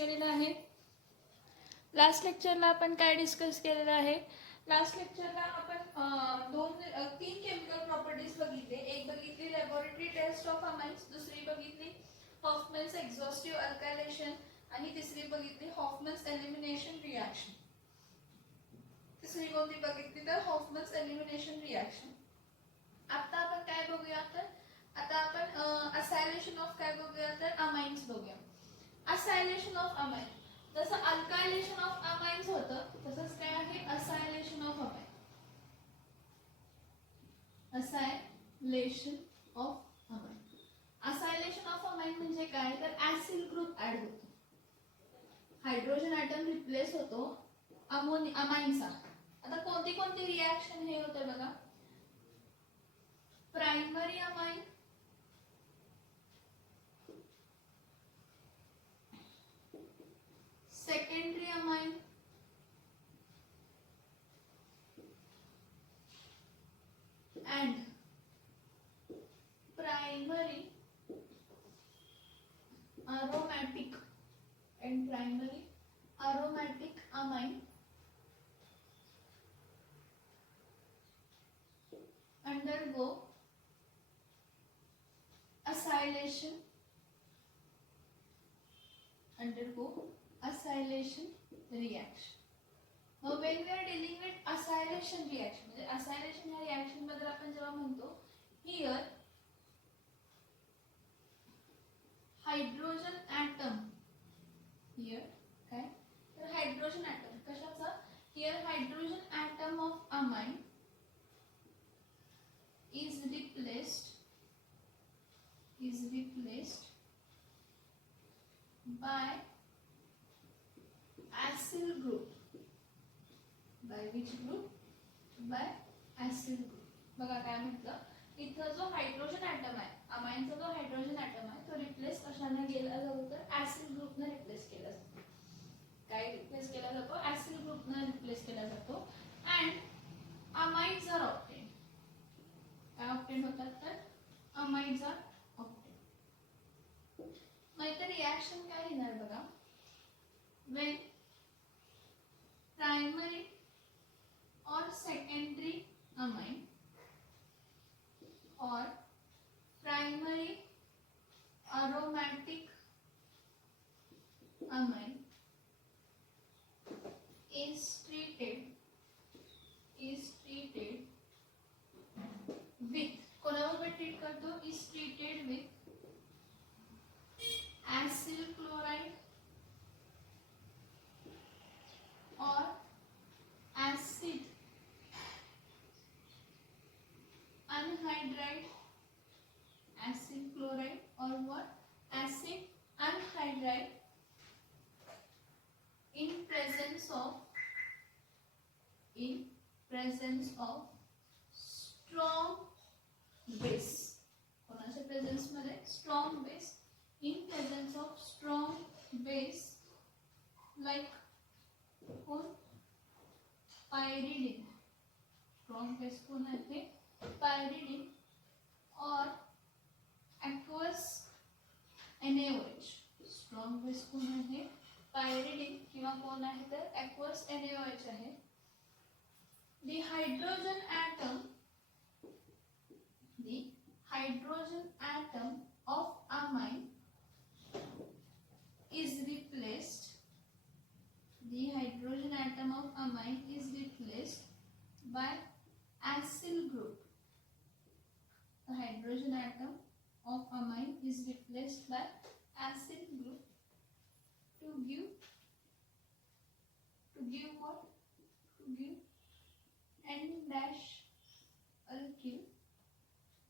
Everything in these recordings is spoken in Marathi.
केलेलं आहे. लास्ट लेक्चरला आपण काय डिस्कस केलेलं आहे? लास्ट लेक्चरला आपण तीन केमिकल प्रॉपर्टीज बघितले. एक बघितली लॅबोरेटरी टेस्ट ऑफ अमाइन्स, दुसरी बघितली हॉफमन्स एक्झॉस्टिव्ह अल्कायलेशन आणि तिसरी बघितली हॉफमन्स एलिमिनेशन रिॲक्शन. तिसरी कोणती बघितली तर हॉफमन्स एलिमिनेशन रिॲक्शन. आता आपण काय बघूया तर आता आपण असायलेशन ऑफ काय बघूया तर अमाइन्स बघूया. असायलेशन ऑफ अमाइन जसं अल्कायलेशन ऑफ अमाइन्स होतं तसंच काय आहे acylation of amine. Acylation of amine. Acylation of amine म्हणजे काय तर ऍसिड ग्रुप ऍड होतो. हायड्रोजन ॲटम रिप्लेस होतो अमाइनचा. आता कोणती कोणती रिॲक्शन हे होते बघा. Primary amine, secondary amine, and primary aromatic amine undergo acylation reaction. Now when we are dealing with acylation reaction, म्हणजे acylation या reaction बद्दल आपण जेव्हा म्हणतो here हायड्रोजन ॲटम, here काय तर हायड्रोजन ॲटम कशाचा here hydrogen atom of amine is replaced by acyl group. By which group? By acyl group. बघा काय म्हटलं इथं जो हायड्रोजन ॲटम आहे अमाइनचा जो हायड्रोजन ॲटम आहे तो रिप्लेस कशाने केला जातो तर ऍसिड ग्रुपने रिप्लेस केला जातो. काय रिप्लेस केला जातो ऍसिड ग्रुपने रिप्लेस केला जातो. And amides are obtain. काय ऑब्टेन होतात तर अमाइड्स आर ऑब्टेन. मग इथे रिॲक्शन काय येणार बघा. when primary or secondary amine or primary aromatic amine is treated with कोणावर ट्रीट करतो is treated with acyl chloride or acid anhydride, acid chloride or what acid anhydride in presence of strong base. कोणाच्या प्रेझेन्स मध्ये strong base. In presence of strong base like pyridine. Strong base कोण आहे pyridine or aqueous NaOH. Strong base कोण आहे pyridine किंवा कोण आहे तर aqueous NaOH आहे. The hydrogen atom of amine is replaced. The hydrogen atom of amine is replaced by acyl group. The hydrogen atom of amine is replaced by acyl group to give what? To give N-alkyl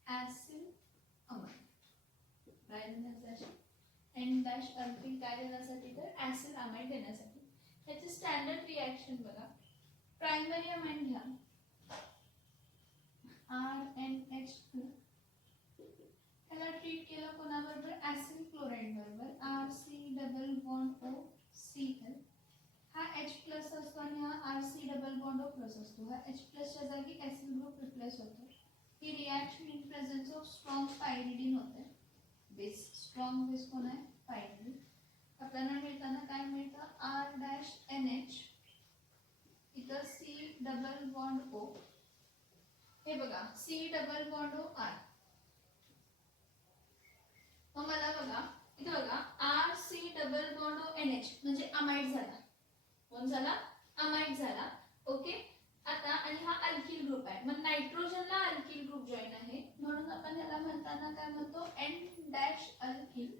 acyl amine. काय देण्यासाठी N-alkyl काय देण्यासाठी तर acyl amine देण्यासाठी. त्याची स्टँडर्ड रिॲक्शन बघा. प्रायमरी अमाइन घ्या RNH2 त्याला ट्रीट केलं कोणाबरोबर ऍसिड क्लोराईड बरोबर RC डबल बॉन्ड OCl. हा H+ असतो आणि हा RC डबल बॉन्ड O+ असतो. हा H+ च्या जागी ऍसिड ग्रुप रिप्लेस होतो. ही reaction in presence of strong pyridine होते. बेस स्ट्रॉंग बेस कोण आहे पायरिडिन. आपल्याला मिळताना काय मिळतं, आर डॅश एन एच, इथं सी डबल बॉन्ड ओ, हे बघा C double bond O R. मग मला बघा इथे बघा R C double bond O N H म्हणजे अमाइड झाला. कोण झाला, अमाइड झाला. ओके. आता आणि हा अल्किल ग्रुप आहे, मग नायट्रोजनला अल्किल ग्रुप जॉईन आहे म्हणून आपण याला म्हणताना काय म्हणतो, N dash alkyl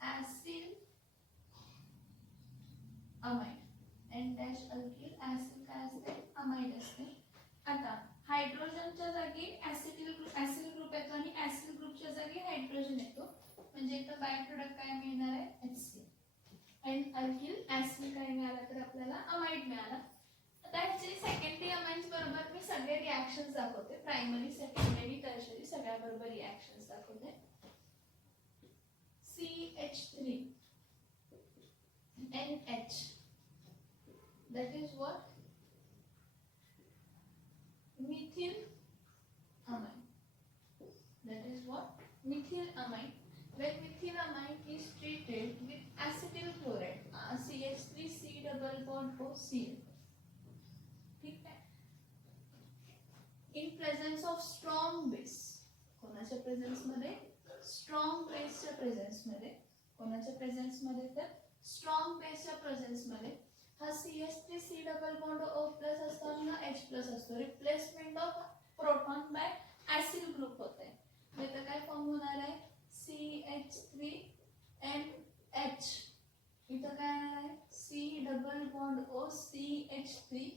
acyl amide. N dash alkyl acyl काय असते, अमाइड असते. आता हायड्रोजनच्या जागी ऍसिटिल ग्रुप येतो आणि ऍसिल ग्रुपच्या जागी हायड्रोजन येतो, म्हणजे इथं बाय प्रोडक्ट काय मिळणार आहे, HCl. एन अल्किल ऍसिल काय मिळाला तर आपल्याला अमाइड मिळाला. आता ह्याचे सेकंडरी अमाइन्स बरोबर मी सगळे रिॲक्शन्स दाखवते, प्रायमरी सेकंडरी टर्शरी सगळ्या बरोबर रिॲक्शन्स दाखवते. CH3 NH, that is what, methyl amine. That is what, methyl amine. When methyl amine is treated with acetyl chloride, CH3 C double bond O Cl, ठीक है, in presence of strong base, कोणाच्या प्रेझेन्स मध्ये, स्ट्रॉंग बेसच्या प्रेझेन्स मध्ये, कोणाच्या प्रेझेन्स मध्ये तर स्ट्रॉंग बेसच्या प्रेझेन्स मध्ये हा CH3 C double bond O plus असतो आणि हा H प्लस असतो. Replacement of proton by acyl group होते. इथं काय फॉर्म होणार आहे, CH3 NH, इथं काय येणार आहे, C double bond O CH3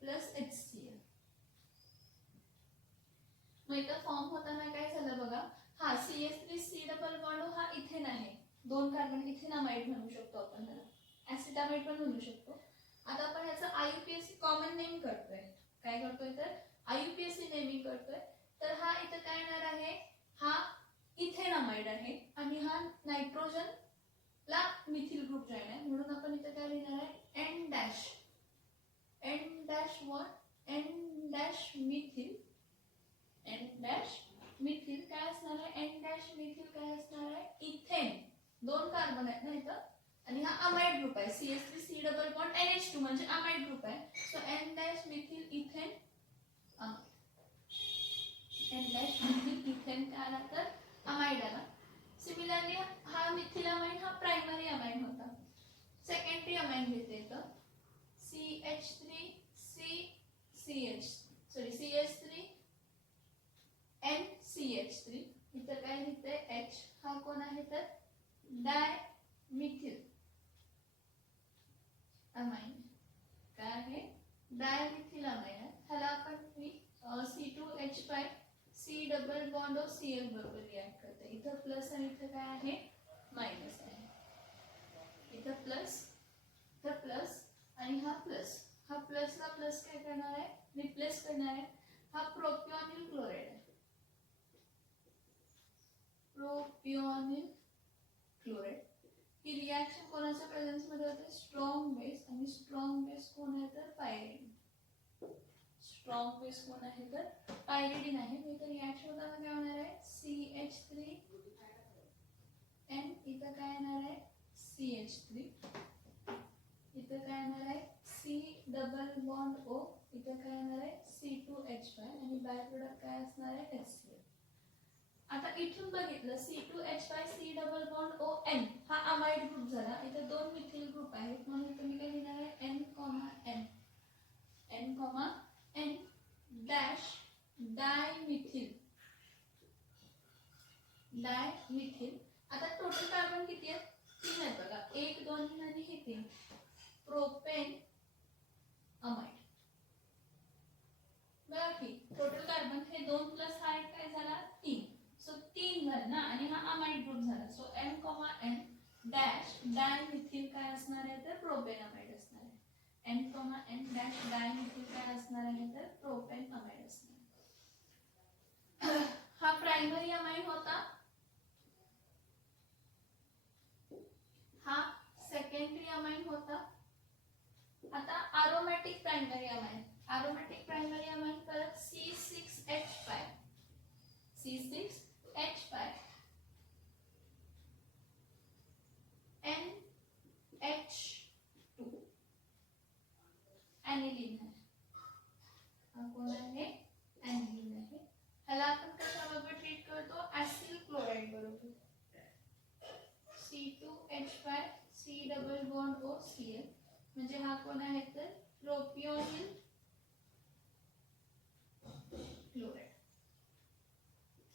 plus HCl. मग इथं फॉर्म होताना काय झालं बघा, हा CH3 C डबल बॉन्ड हा इथेन आहे, 2 कार्बन इथेनामाइड म्हणू शकतो आपण त्याला, ऍसिटामाइड पण म्हणू शकतो. आता आपण याचं IUPAC कॉमन नेम करतोय, काय करतोय तर IUPAC नेमिंग करतोय. तर हा इथं काय येणार आहे, हा इथेनामाइड आहे आणि हा नायट्रोजन ला मिथिल ग्रुप जॉईन आहे म्हणून आपण इथं काय लिहिणार आहे, N dash, N dash what, N dash methyl, N dash methyl काय असणार आहे, N डॅश मिथिल काय असणार आहे, इथेन, 2 कार्बन आहेत ना इथं आणि हा अमाइड ग्रुप आहे, CH3 C double bond NH2 म्हणजे अमाइड ग्रुप आहे. So N dash methyl ethane amide, N dash methyl ethane काय आला तर अमाइड आला. सिमिलरली हा मिथिल अमाइड हा प्रायमरी अमाइड होता. सेकंडरी अमाइड घेते तर CH3 CH3 NCH3, इथं काय लिहिते H, हा कोण आहे तर डाय मिथिल अमाइन, काय आहे, डाय मिथिल अमाइन आहे. ह्याला आपण C2H5 C double bond O Cl बरोबर रिॲक्ट करते. इथं प्लस आणि इथं काय आहे, मायनस आहे. इथं प्लस, इथं प्लस आणि हा प्लस, हा प्लसला प्लस काय करणार आहे, रिप्लेस करणार आहे. हा प्रोपिऑनिल क्लोराइड आहे, प्रोपिऑनिल क्लोराइड. ही रिॲक्शन कोणाच्या प्रेझेन्स मध्ये होते, स्ट्रॉंग बेस, आणि स्ट्रॉंग बेस कोण आहे तर पायरिडिन. स्ट्रॉंग बेस कोण आहे तर पायरिडिन आहे. मी तर रिॲक्शन होताना काय होणार आहे, CH3 N, इथं काय येणार आहे CH3, इथं काय येणार आहे C डबल बॉन्ड O, इथं काय येणार आहे C2H5 आणि बाय प्रोडक्ट काय असणार आहे HCl. आता इथून बघितलं C2H5 C double bond O N हा अमाइड ग्रुप झाला. इथे 2 मिथिल ग्रुप आहेत म्हणून इथे मी काय लिहिणार आहे N, N dash dimethyl, dimethyl. आता टोटल कार्बन किती आहेत, 3 आहेत बघा, 1 2 आणि हे 3, प्रोपेन अमाइड. बघा की टोटल कार्बन हे 2 प्लस हा एक काय झाला 3, सो 3 झाले ना आणि हा अमाइड ग्रुप झाला. So M, N dash dimethyl काय असणार आहे तर प्रोपेन अमाइड असणार आहे. N, डॅश डायमिथिल काय असणार आहे तर प्रोपेन अमाइड असणार आहे. हा प्रायमरी अमाइड होता, हा सेकंडरी अमाइड होता. आता aromatic primary amide, aromatic primary amide परत C6H5, C6H5 ॲनिलीन आहे. हा कोण आहे? ॲनिलीन आहे. ह्याला आपण कशाबरोबर ट्रीट करतो? ॲसिल क्लोराईड बरोबर. C2H5 C double bond O Cl म्हणजे हा कोण आहे तर प्रोपिओनिल क्लोराईड.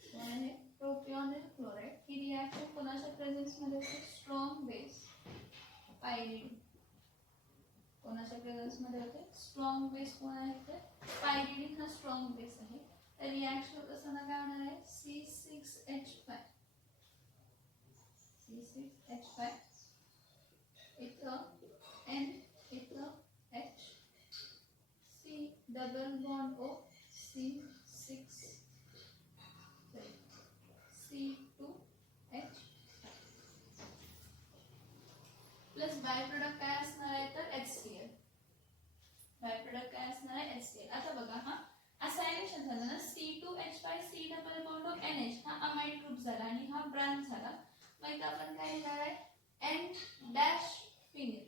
कोण आहे? Propionyl chloride. ही रिॲक्शन कोणाच्या प्रेझेन्स मध्ये होते? Strong base pyridine. कोणाच्या प्रेझेन्स मध्ये होते? स्ट्रॉंग बेस कोण आहे तर पायरिडिन हा स्ट्रॉंग बेस आहे. तर रिॲक्शन होत असताना काय होणार आहे? C6H5 इथं N इथं H C double bond O C2H plus by product काय असणार आहे तर HCl. बाय प्रोडक्ट काय असणार आहे? HCl. आता बघा हा असायलेशन झालं ना. C2H5 C double bond O NH हा अमाइड ग्रुप झाला आणि हा ब्रांच झाला. मग इथं आपण काय लिहिणार आहे? N dash phenyl.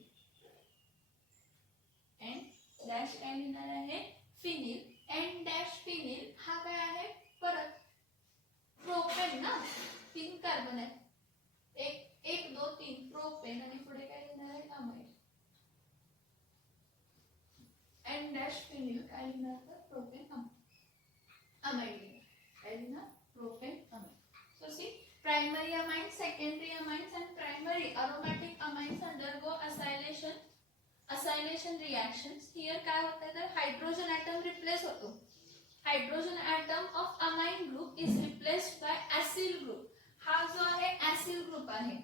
N dash काय लिहिणार आहे? फिनिल. N डॅश फिनिल हा काय आहे? परत प्रोपेन ना, 3 कार्बन आहे. 1 2 3 प्रोपेन आणि पुढे काय लिहिणार आहे? अमाइड. N डॅश फिनिल काय लिहिणार तर प्रोपेन अमाइड. काय लिहिणार? Propane amide. So see, primary amines, secondary amines and primary aromatic amines undergo acylation reactions. Here काय होतं तर हायड्रोजन ॲटम रिप्लेस होतो. Hydrogen atom of amine group is replaced by acyl group. हा जो आहे ॲसिल ग्रुप आहे.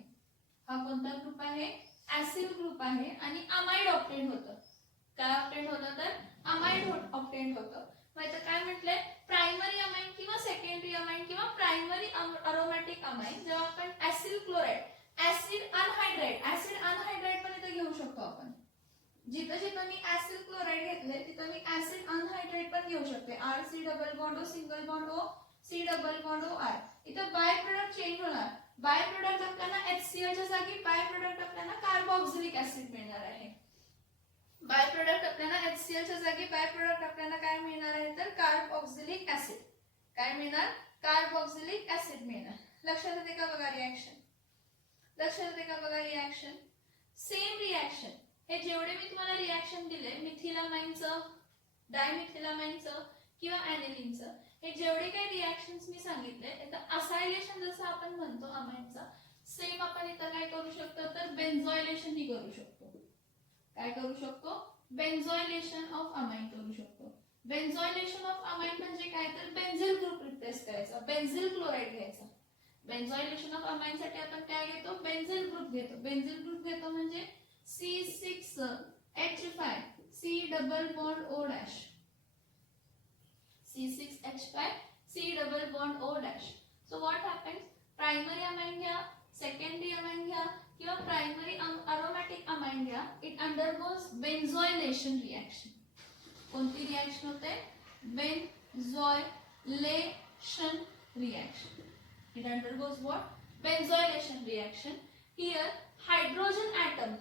हा कोणता ग्रुप आहे? ॲसिल ग्रुप आहे आणि अमाइड ऑप्टेन होतं. काय ऑप्टेन होतं तर अमाइड ऑप्टेन होतं. मग इथं काय म्हटलंय? प्रायमरी अमाइन किंवा सेकंडरी अमाइन किंवा प्रायमरी अरोमॅटिक अमाइन जेव्हा आपण ॲसिल क्लोराइड, ॲसिड अनहायड्राइड पण इथं घेऊ शकतो आपण. जिथं जिथं मी ॲसिल क्लोराइड घेतलंय तिथं मी ॲसिड अनहायड्राइड पण घेऊ शकते. RC double bond O single bond O C double bond O R. इथं बाय प्रोडक्ट चेंज होणार. बाय प्रोडक्ट आपल्याला HCl च्या जागी बाय प्रोडक्ट आपल्याला कार्बोक्सिलिक ऍसिड मिळणार आहे. बाय प्रोडक्ट आपल्याला HCl च्या जागी बाय प्रोडक्ट आपल्याला काय मिळणार आहे तर कार्बोक्सिलिक ऍसिड. काय मिळणार? कार्बोक्सिलिक ऍसिड मिळणार. लक्षात येते का बघा रिॲक्शन? लक्षात येते का बघा रिॲक्शन? सेम रिॲक्शन हे जेवढे मी तुम्हाला रिॲक्शन दिले मिथिलामाइनचं, डायमिथिलामाइनचं किंवा ॲनिलीनचं, हे जेवढे काही रिॲक्शन्स मी सांगितले इथं असायलेशन जसं आपण म्हणतो अमाइनचा, सेम आपण इथं काय करू शकतो तर बेन्झॉयलेशन ही करू शकतो. काय करू शकतो? बेन्झॉयलेशन ऑफ अमाइन करू शकतो. बेन्झॉयलेशन ऑफ अमाइन म्हणजे काय तर बेन्झिल ग्रुप रिप्लेस करायचा, बेन्झिल क्लोराइड घ्यायचा. बेन्झॉयलेशन ऑफ अमाइन साठी आपण काय घेतो? बेन्झिल ग्रुप घेतो. बेन्झिल ग्रुप घेतो म्हणजे C6H5 C double bond O dash. C6H5 C double bond O dash. So what happens? Primary amine घ्या, सेकंडरी अमाइन घ्या किंवा प्रायमरी अरोमॅटिक अमाइन घ्या, इट अंडरगोज बेन्झॉयलेशन रिॲक्शन. कोणती रिॲक्शन होते? Benzoylation reaction. It undergoes what? Benzoylation reaction. Here hydrogen atom,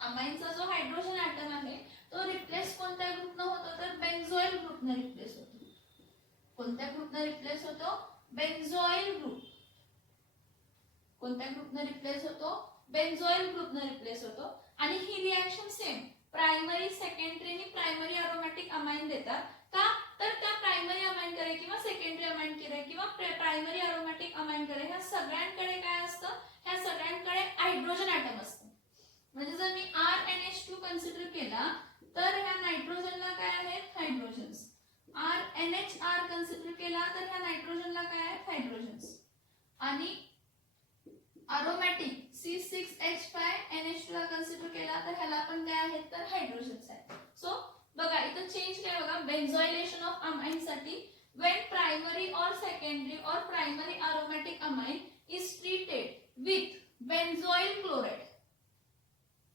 अमाइनचा जो हायड्रोजन ॲटम आहे तो रिप्लेस कोणत्या ग्रुपनं होतो तर बेन्झॉइल ग्रुपनं रिप्लेस होतो. कोणत्या ग्रुपनं रिप्लेस होतो? Benzoyl group. कोणत्या ग्रुपनं रिप्लेस होतो? बेन्झॉइल ग्रुपनं रिप्लेस होतो. आणि ही रिॲक्शन सेम प्रायमरी, सेकंडरी आणि प्रायमरी अरोमॅटिक अमाइन देतात. का तर त्या प्रायमरी अमाइन कडे किंवा सेकंडरी अमाइन कडे किंवा प्रायमरी अरोमॅटिक अमाइन कडे ह्या सगळ्यांकडे काय असतं? ह्या सगळ्यांकडे हायड्रोजन ॲटम असतं. म्हणजे जर मी RNH2 कन्सिडर केला तर ह्या नायट्रोजनला काय आहेत? हायड्रोजन्स. RNHR कन्सिडर केला तर ह्या नायट्रोजनला काय आहेत? हायड्रोजन्स. आणि अरोमॅटिक C6H5NH2 ला कन्सिडर केला तर ह्याला पण काय आहेत तर हायड्रोजन्स आहेत. सो बघा इथं चेंज काय बघा? बेन्झॉयलेशन ऑफ अमाइन साठी when primary or secondary or primary aromatic amine is treated with benzoyl chloride.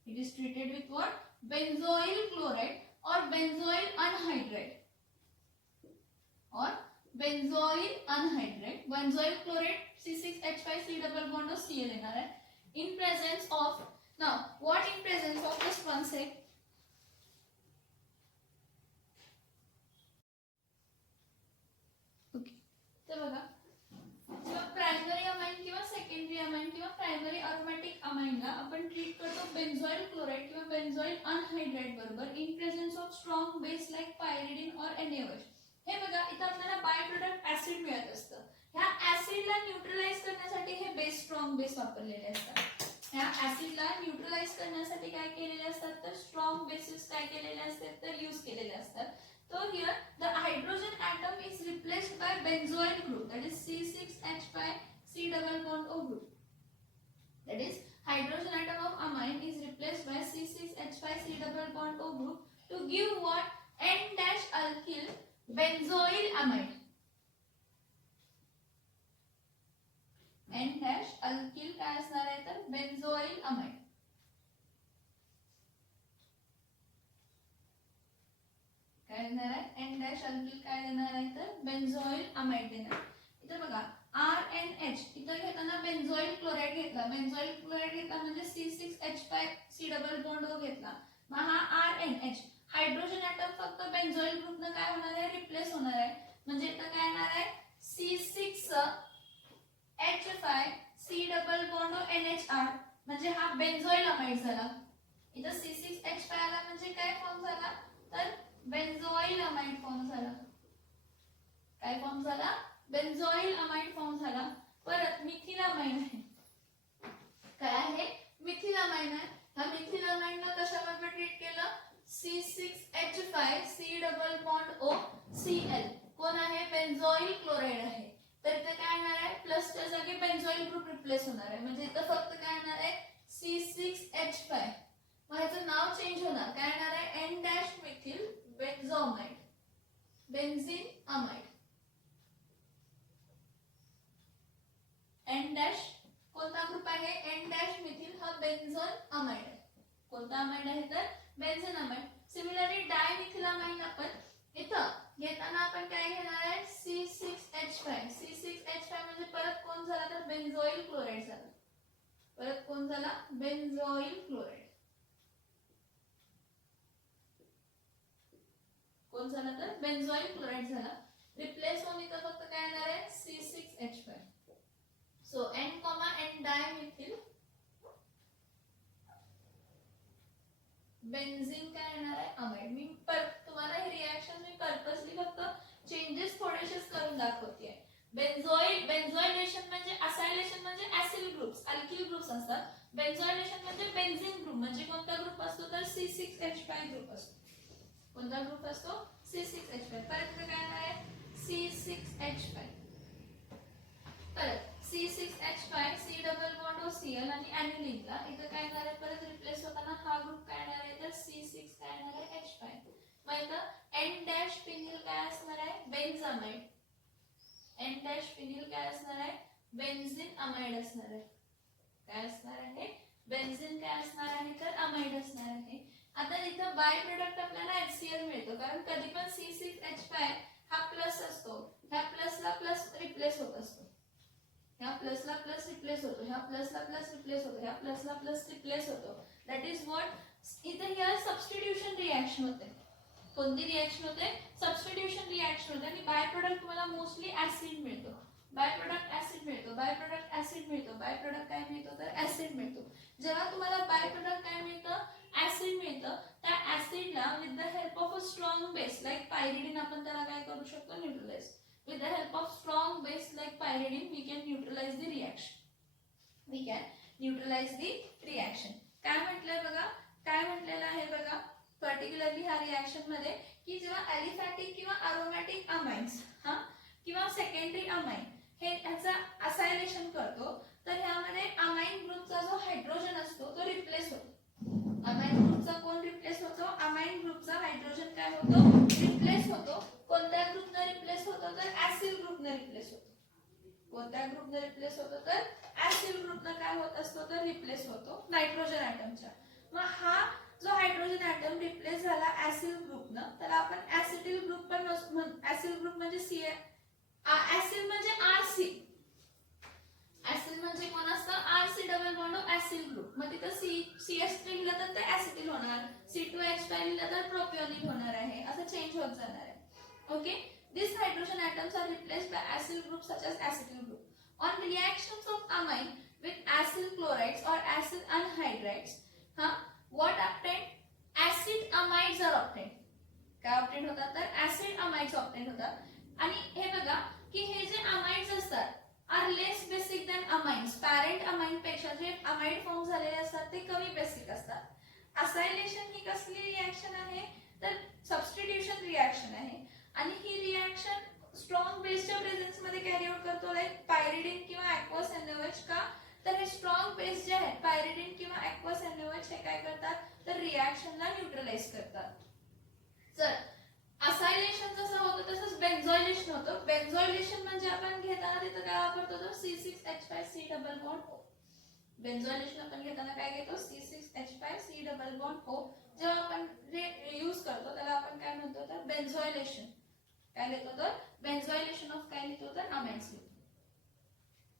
It is treated with what? Benzoyl chloride or benzoyl anhydride. Or benzoyl anhydride. Benzoyl chloride C6H5C double bond of Cl लेना है. In presence of, now what in presence of, just one sec. Benzoyl anhydride बरोबर in presence of strong base like pyridine और NaOH. हे बघा इथं आपल्याला बाय प्रोडक्ट ऍसिड मिळत असतं. ह्या ऍसिडला न्यूट्रलाइज करण्यासाठी हे बेस स्ट्रॉंग बेस वापरलेले असतात. ह्या ऍसिडला न्यूट्रलाइज करण्यासाठी काय केलेले असतात तर स्ट्रॉंग बेसिस काय केलेले असतात तर यूज केलेले असतात. So here the hydrogen atom is replaced by benzoyl group, that is C6H5 C double bond O group. That is hydrogen atom of amine is replaced by C6H5 C double bond O group to give what? N-alkyl benzoyl amide. N-alkyl काय असणार आहे तर benzoyl amide. काय देणार आहे N-alkyl काय देणार आहे तर benzoyl amide देणार. इथे बघा RNH इथं घेताना बेन्झोइल क्लोराइड घेतला. बेन्झोइल क्लोराइड घेतला म्हणजे C6H5 C double bond O घेतला. मग हा RNH हायड्रोजन ऍटम फक्त बेन्झोइल ग्रुपनं काय होणार आहे रिप्लेस होणार आहे. म्हणजे इथं काय येणार आहे C6H5 C double bond O NHR म्हणजे हा बेन्झोइल अमाइड झाला. इथं C6H5 आला म्हणजे काय फॉर्म झाला तर बेन्झोइल अमाइड फॉर्म झाला. काय फॉर्म झाला बेन्झोइल अमाइड फॉर्म झाला. परत मिथिल अमाइड आहे. काय आहे मिथिल अमाइड आहे. हा मिथिल अमाइड न कशाबरोबर ट्रीट केलं C6H5 C double bond O Cl कोण आहे बेन्झोइल क्लोराइड आहे. तर इथे काय येणार आहे प्लसच्या जागी बेन्झोइल ग्रुप रिप्लेस होणार आहे. म्हणजे इथे फक्त काय येणार आहे C6H5. मग याचं नाव चेंज होणार. काय येणार आहे N- methyl benzamide benzene amide. N- कोणता ग्रुप आहे N- मिथिल हा बेन्झोन अमाइड आहे. कोणता अमाइड आहे तर बेन्झीन अमाइड. सिमिलरली डायमिथिलामाइड आपण इथं घेताना आपण काय घेणार आहे C6H5. C6H5 म्हणजे परत कोण झाला तर बेन्झोइल क्लोराइड झाला. परत कोण झाला बेन्झोइल क्लोराइड. कोण झाला तर बेन्झोइल क्लोराइड झाला. रिप्लेस होऊन इथं फक्त काय येणार आहे C6H5. So N, N dimethyl benzene काय येणार आहे अमाइड. मी तुम्हाला हे रिएक्शन मी पर्पसली फक्त चेंजेस थोडेसेच करून दाखवते. बेन्झोइलेशन म्हणजे असायलेशन म्हणजे ऍसिड ग्रुप्स अल्किल ग्रुप्स असतात. बेन्झोइलेशन म्हणजे बेन्झीन ग्रुप म्हणजे कोणता ग्रुप असतो तर C6H5 ग्रुप असतो. कोणता ग्रुप असतो C6H5. परत काय येणार आहे C6H5. परत C6H5 C double bond O Cl आणि ऍनिलीनला इथं काय येणार आहे परत रिप्लेस होताना हा ग्रुप काय येणार आहे तर C6 काय येणार आहे H5. मग इथं N- फिनिल काय असणार आहे बेन्झामाइड. N- फिनिल काय असणार आहे बेन्झीन अमाइड असणार आहे. काय असणार आहे बेन्झीन काय असणार आहे तर अमाइड असणार आहे. आता इथं बाय प्रोडक्ट आपल्याला HCl मिळतो कारण कधी पण C6H5 हा प्लस असतो. ह्या प्लसला प्लस रिप्लेस होत असतो. ह्या प्लसला प्लस रिप्लेस होतो. ह्या प्लसला प्लस रिप्लेस होतो. ह्या प्लसला प्लस रिप्लेस होतो. दॅट इज व्हॉट इथे ह्या सबस्टिट्यूशन रिएक्शन होते. कोणती रिएक्शन होते सबस्टिट्यूशन रिएक्शन होते. आणि बाय प्रोडक्ट तुम्हाला मोस्टली ऍसिड मिळतो. बाय प्रोडक्ट ऍसिड मिळतो. बाय प्रोडक्ट ऍसिड मिळतो. बाय प्रोडक्ट काय मिळतो तर ऍसिड मिळतो. जेव्हा तुम्हाला बाय प्रोडक्ट काय मिळतं ऍसिड मिळतं त्या ऍसिडला with the help of a strong base like pyridine आपण त्याला काय करू शकतो neutralize. With the help of strong base like pyridine, we can neutralize the reaction. We can neutralize the reaction. काय म्हटलंय बघा काय म्हटलेलं आहे बघा पर्टिक्युलरली ह्या रिएक्शन मध्ये की जेव्हा ॲलिफॅटिक किंवा अरोमॅटिक अमाइन्स किंवा सेकंडरी अमाइन हे ह्याचा असायलेशन करतो तर ह्यामध्ये अमाइन ग्रुपचा जो हायड्रोजन असतो तो रिप्लेस होतो. अमाइन ग्रुपचा कोण रिप्लेस होतो अमाइन ग्रुपचा हायड्रोजन काय होतो रिप्लेस होतो. कोणत्या ग्रुपने रिप्लेस होतो तर ऍसिड ग्रुपने रिप्लेस होतो. कोणत्या ग्रुपने रिप्लेस होतो तर ऍसिड ग्रुपने काय होत असतो तर रिप्लेस होतो नायट्रोजन ऍटमच्या. मग हा जो हायड्रोजन ऍटम रिप्लेस झाला ऍसिड ग्रुपने त्याला आपण ऍसिटिल ग्रुप पण ऍसिड ग्रुप म्हणजे ऍसिड म्हणजे RC. ऍसिड म्हणजे कोण असतं RC double bond acid group. मग तिथं CH3 लिहिलं तर ते ऍसिटिल होणार. C2H5 लिहिलं तर प्रोपियोनिल होणार आहे. असं चेंज होत जाणार आहे. Okay, these hydrogen atoms are replaced by acyl groups such as acetyl group. On reactions of amine with acyl chlorides or acyl anhydrides, what obtained? Acid amides are obtain. काय ऑप्टेन होतात तर ऍसिड अमाइड्स ऑप्टेन होतात. आणि हे बघा की हे जे अमाइड्स असतात are less basic than amines. Parent amine पेक्षा जे अमाइड फॉर्म झालेले असतात ते कमी बेसिक असतात. असायलेशन ही कसली रिएक्शन आहे तर सबस्टिट्यूशन रिएक्शन आहे. आणि ही रिएक्शन स्ट्रॉंग बेसच्या प्रेझेन्स मध्ये कॅरी आउट करतो, लाईक पायरिडिन किंवा ऍक्वस NaOH. का तर हे स्ट्रॉंग बेस जे आहेत पायरिडिन किंवा ऍक्वस NaOH हे काय करतात तर रिएक्शनला न्यूट्रलाइज करतात. तर असायलेशन जसं होतं तसंच बेन्झॉयलेशन होतं. बेन्झॉयलेशन म्हणजे आपण घेताना तिथं काय वापरतो तर C6H5C डबल बॉन्ड O. बेन्झॉयलेशन आपण घेताना काय घेतो C6H5C डबल बॉन्ड O. जेव्हा आपण यूज करतो त्याला आपण काय म्हणतो तर बेन्झॉयलेशन. काय लिहितो तर बेन्झॉयलेशन ऑफ काय लिहितो तर अमाइन्स लिहितो.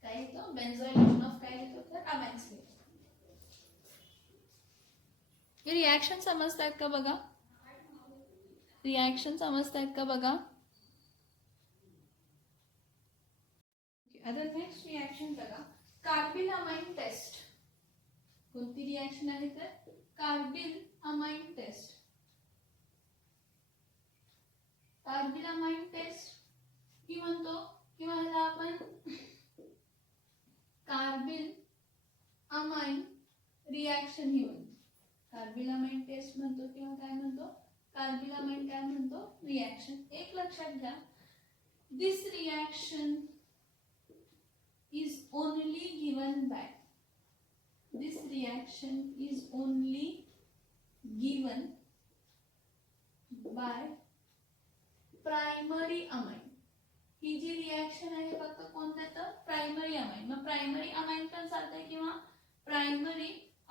काय लिहितो बेन्झॉयलेशन ऑफ काय लिहितो तर अमाइन्स लिहितो. हे रिएक्शन समजतायत का बघा. रिएक्शन समजतायत का बघा. आता नेक्स्ट रिएक्शन बघा कार्बिल अमाइन टेस्ट. कोणती रिएक्शन आहे तर carbylamine test. Carbylamine test ही म्हणतो किंवा ह्याला आपण कार्बिल अमाइन रिएक्शन ही म्हणतो. कार्बिल अमाइन टेस्ट म्हणतो किंवा काय म्हणतो कार्बिल अमाइन काय म्हणतो रिएक्शन. एक लक्षात घ्या दिस reaction is only given by this reaction is only given by primary amine. ही जी रिएक्शन आहे फक्त कोणत्या तर प्रायमरी अमाइन. मग प्रायमरी अमाइन पण चालते किंवा प्रायमरी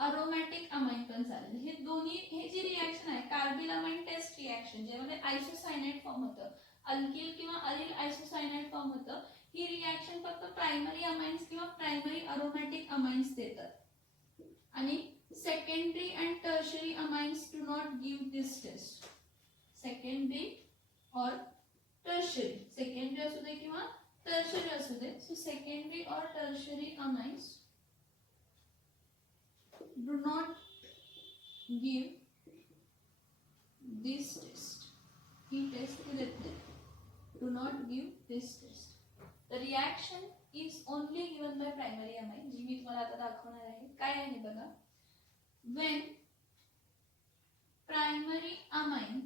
अरोमॅटिक अमाइन पण चालेल. हे दोन्ही हे जी रिएक्शन आहे कार्बिल अमाइन टेस्ट रिएक्शन ज्यामध्ये आयसोसायनाइड फॉर्म होतं, अल्किल किंवा अलिल आयसोसायनाइड फॉर्म होतं, ही रिएक्शन फक्त प्रायमरी अमाइन्स किंवा प्रायमरी अरोमॅटिक अमाइन्स देतात. आणि secondary and tertiary amines do not give this test. Secondary और टर्शरी, सेकंडरी असू दे किंवा टर्शरी असू दे, सो सेकंडरी और tertiary amines do not give this test. ही टेस्ट देते do not give this test. The reaction is only given by primary amine. जी मी तुम्हाला आता दाखवणार आहे. काय आहे बघा. When primary amine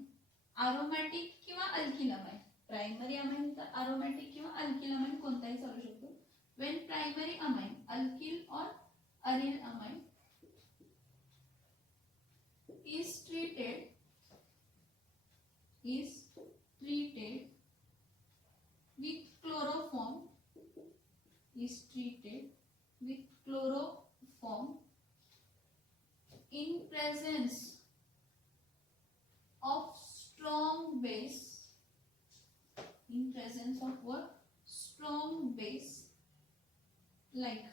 aromatic किंवा alkyl amine, प्रायमरी अमाइन तर aromatic किंवा alkyl amine कोणताही चालू शकतो. When primary amine alkyl or aryl amine is treated with chloroform, is treated with chloroform in presence of strong base, in presence of what strong base like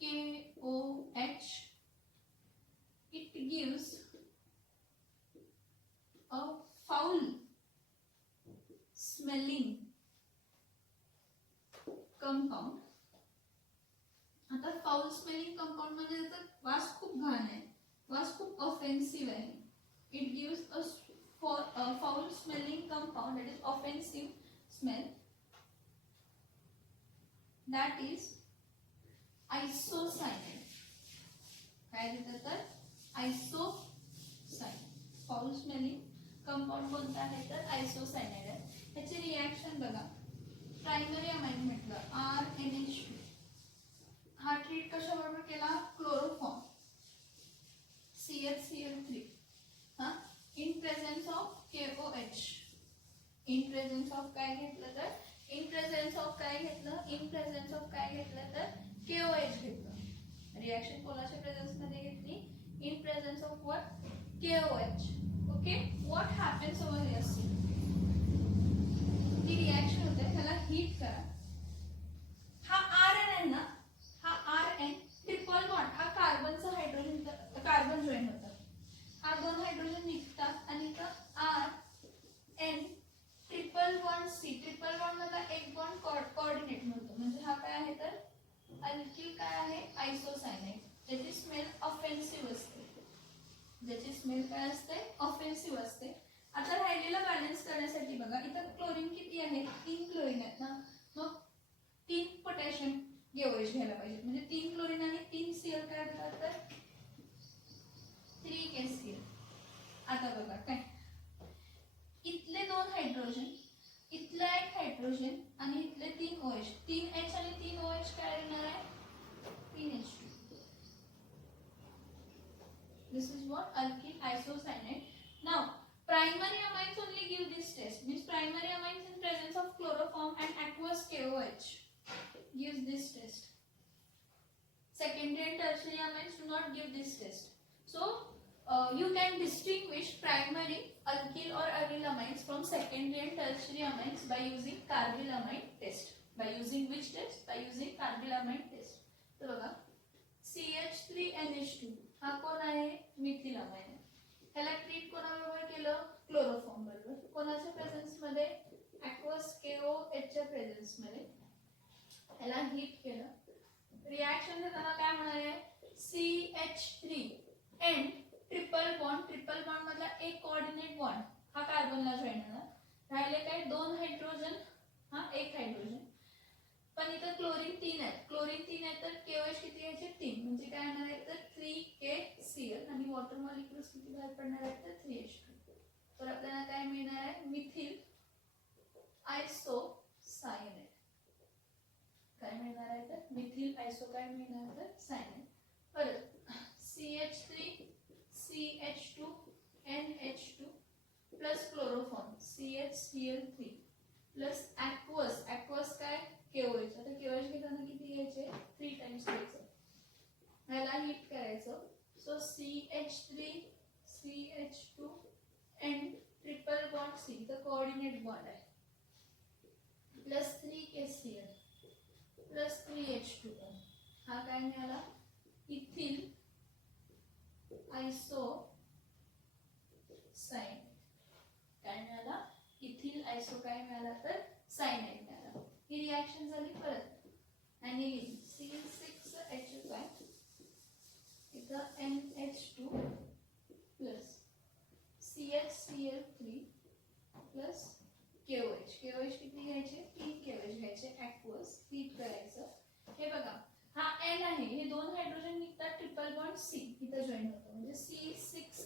KOH, it gives a foul smelling compound. आता फाउल स्मेलिंग कंपाउंड म्हणजे त्याचा वास खूप घाण आहे, वास खूप ऑफेन्सिव्ह आहे. It gives a foul smelling compound that is offensive smell, that is isocyanide. काय देतात तर आयसोसायनाइड. फाउल स्मेलिंग कंपाउंड कोणता आहे तर आयसोसायनाइड आहे. ह्याची रिएक्शन बघा. प्रायमरी अमाइन म्हटलं RNH2, हा ट्रीट कशाबरोबर केला क्लोरोफॉर्म CHCl3 हा in presence of KOH. In presence of काय घेतलं तर इन प्रेझेन्स ऑफ काय घेतलं इन प्रेझेन्स ऑफ काय घेतलं तर KOH घेतलं. रिएक्शन कोणाच्या प्रेझेन्स मध्ये घेतली in presence of what KOH. Okay, what happens over here. ती रिएक्शन होते त्याला हीट करा. हा RN आहे ना, हा RN ट्रिपल बॉन्ड, हा कार्बनचा हायड्रोजन कार्बन जॉईन होतात. हा दोन हायड्रोजन निघतात आणि इथं RN triple bond C. Triple bond मधला एक बॉन्ड कोऑर्डिनेट म्हणतो. म्हणजे हा काय आहे तर अल्किल काय आहे आयसोसायनाइड, ज्याची स्मेल ऑफेन्सिव्ह असते, ज्याची स्मेल राहिलेला बॅलन्स करण्यासाठी बघा इथं क्लोरीन किती आहे, 3 क्लोरीन आहेत ना, मग 3 पोटॅशियम गेओएच घ्यायला पाहिजे. म्हणजे 3 क्लोरीन आणि 3 Cl काय देतात तर 3KCl. आता बघा काय, इथले 2 हायड्रोजन, इथला 1 हायड्रोजन आणि इथले 3 OH, 3H आणि 3 OH काय येणार आहे 3H2. This is what alkyl isocyanate. Now primary amines only give this test, means primary amines in presence of chloroform and aqueous KOH gives this test. Secondary and tertiary amines do not give this test. So you can distinguish primary alkyl or aryl amines from secondary and tertiary amines by using carbylamine test. By using which test? By using carbylamine test. तो बघा CH3NH2 हा कोण आहे, मिथिल अमाइन आहे. ह्याला ट्रीट कोणाबरोबर केलं, क्लोरोफॉर्म बरोबर. कोणाच्या प्रेझेन्स मध्ये, aqueous KOH च्या प्रेझेन्स मध्ये. ह्याला हीट केलं, रिएक्शन देताना काय होणार आहे, CH3N ट्रिपल बॉन्ड मधला एक कोऑर्डिनेट बॉन्ड हा कार्बनला जॉईन होणार. राहिले काय 2 हायड्रोजन, हा 1 हायड्रोजन. पण इथं क्लोरीन 3 आहे, तर KOH किती घ्यायचे 3, म्हणजे काय होणार आहे तर 3KCl आणि वॉटर मॉलिक्युल्स किती बाहेर पडणार आहेत तर 3H2. तर आपल्याला काय मिळणार आहे, मिथिल आयसोसायनेट. काय मिळणार आहे तर मिथिल आयसो काय मिळणार तर सायनेट. परत CH3 CH2 NH2 plus chloroform CHCl3 plus aqueous काय KOH. आता KOH घेताना किती घ्यायचे 3 टाइम्स घ्यायचं. ह्याला हीट करायचं. So CH3 CH2 N triple bond C तर कोऑर्डिनेट बॉन्ड आहे प्लस 3KCl प्लस 3H2O. हा काय मिळाला इथिल आयसोसायनेट. काय मिळाला, इथिल आयसो काय मिळाला तर सायनाइड मिळाला. ही रिएक्शन झाली. परत ॲनिलीन C6H5 इथं NH2 plus CHCl3 plus KOH. KOH किती घ्यायचे 3 KOH घ्यायचे. aqueous हीट करायचं. हे बघा हा N आहे, हे 2 हायड्रोजन निघतात, ट्रिपल बॉन्ड C इथं जॉईन होतं म्हणजे C6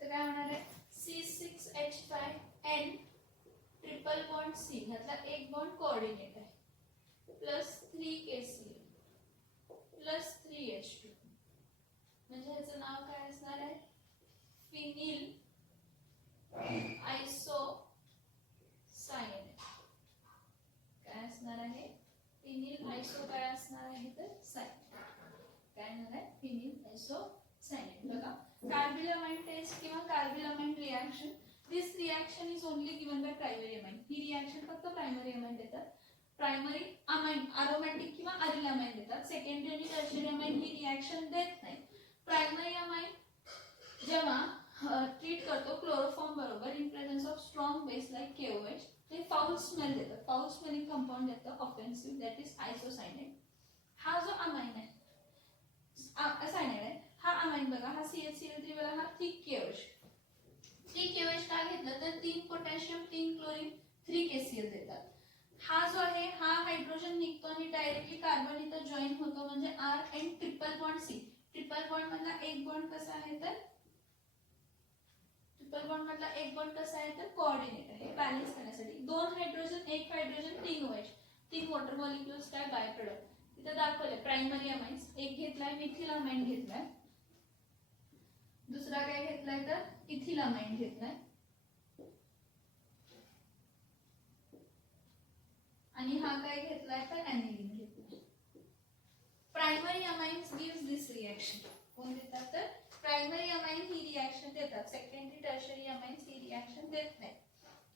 तर काय होणार आहे C6H5N ट्रिपल बॉन्ड C ह्यातला एक बॉन्ड कोऑर्डिनेट आहे प्लस 3KCl प्लस 3H2 म्हणजे ह्याचं नाव काय असणार आहे फिनिल आयसोसायनेट. काय असणार आहे फिनिल आयसो काय असणार आहे तर सायनेट. काय असणार आहे फिनिल आयसोसायनेट. बघा कार्बिलामाइन टेस्ट किंवा carbylamine reaction, this reaction is only given by primary amine. ही रिएक्शन फक्त प्रायमरी अमाइन देतात. प्रायमरी अमाइन अरोमॅटिक किंवा अरिल अमाइन देतात. सेकंडरी आणि टर्शियरी अमाइन ही रिएक्शन देत नाही. प्रायमरी अमाइन जेव्हा ट्रीट करतो क्लोरोफॉर्म बरोबर in presence of strong base like KOH, ते फाउल स्मेल देतात. फाउल स्मेलिंग कंपाऊंड देतं ऑफेन्सिव्ह, दॅट इज आयसोसायनेट. हा जो अमाइन आहे सायनाइड आहे, हा अमाइन बघा हा CHCl3 वाला हा 3KOH. 3KOH का घेतलं तर 3 पोटॅशियम 3 क्लोरीन 3KCl देतात. हा जो आहे हा हायड्रोजन निघतो आणि डायरेक्टली कार्बन इथं जॉईन होतो म्हणजे RN triple bond C. Triple bond मधला एक बॉन्ड कसा आहे तर ट्रिपल बॉन्ड मधला एक बॉन्ड कसा आहे तर कोऑर्डिनेट आहे. बॅलन्स करण्यासाठी 2 hydrogen 1 hydrogen 3 OH 3 water molecules काय बाय प्रोडक्ट इथं दाखवले. प्रायमरी अमाइन्स एक घेतलाय मिथिल अमाइन घेतलाय, दुसरा काय घेतलाय तर इथिल अमाइन घेतलाय आणि हा काय घेतलाय तर ॲनिलीन घेतलाय. Primary amines gives this reaction. कोण देतात तर प्रायमरी अमाइन ही रिएक्शन देतात. सेकंडरी टर्शियरी अमाइन्स ही रिएक्शन देत नाही.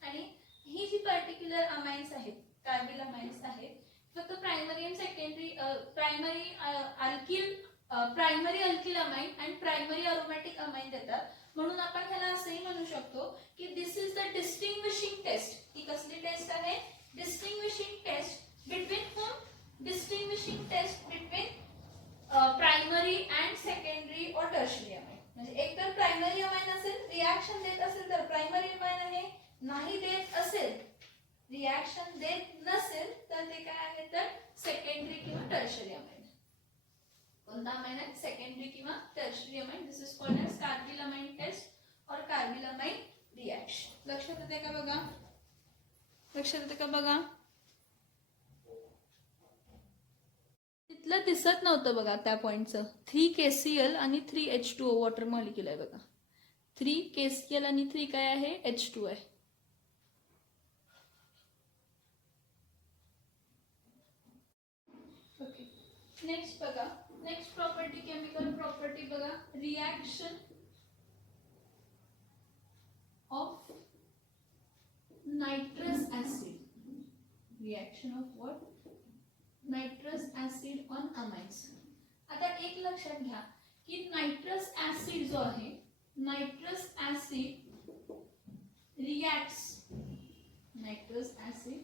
आणि ही जी पर्टिक्युलर अमाइन्स आहेत कार्बिल अमाइन्स आहेत फक्त प्रायमरी आणि secondary primary alkyl amine and primary aromatic amine देतात. म्हणून आपण ह्याला असंही म्हणू शकतो की this is the distinguishing test. ही कसली टेस्ट आहे distinguishing test between home, distinguishing test between primary and secondary और टर्शियरी अमाइन. म्हणजे एक तर प्रायमरी अमाइन असेल रिएक्शन देत असेल लक्षात येते का बघा, लक्षात येते का बघा. तिथलं दिसत नव्हतं बघा त्या पॉईंटचं. 3 KCl आणि 3 H2O वॉटर मॉलिक्यूल आहे बघा. 3 KCl आणि 3 काय आहे, H2 आहे. ओके, नेक्स्ट बघा, नेक्स्ट प्रॉपर्टी, केमिकल प्रॉपर्टी बघा, reaction of nitrous acid. Reaction of what, nitrous acid on amines. आता एक लक्षात घ्या की नायट्रस ऍसिड जो आहे, nitrous acid reacts, nitrous acid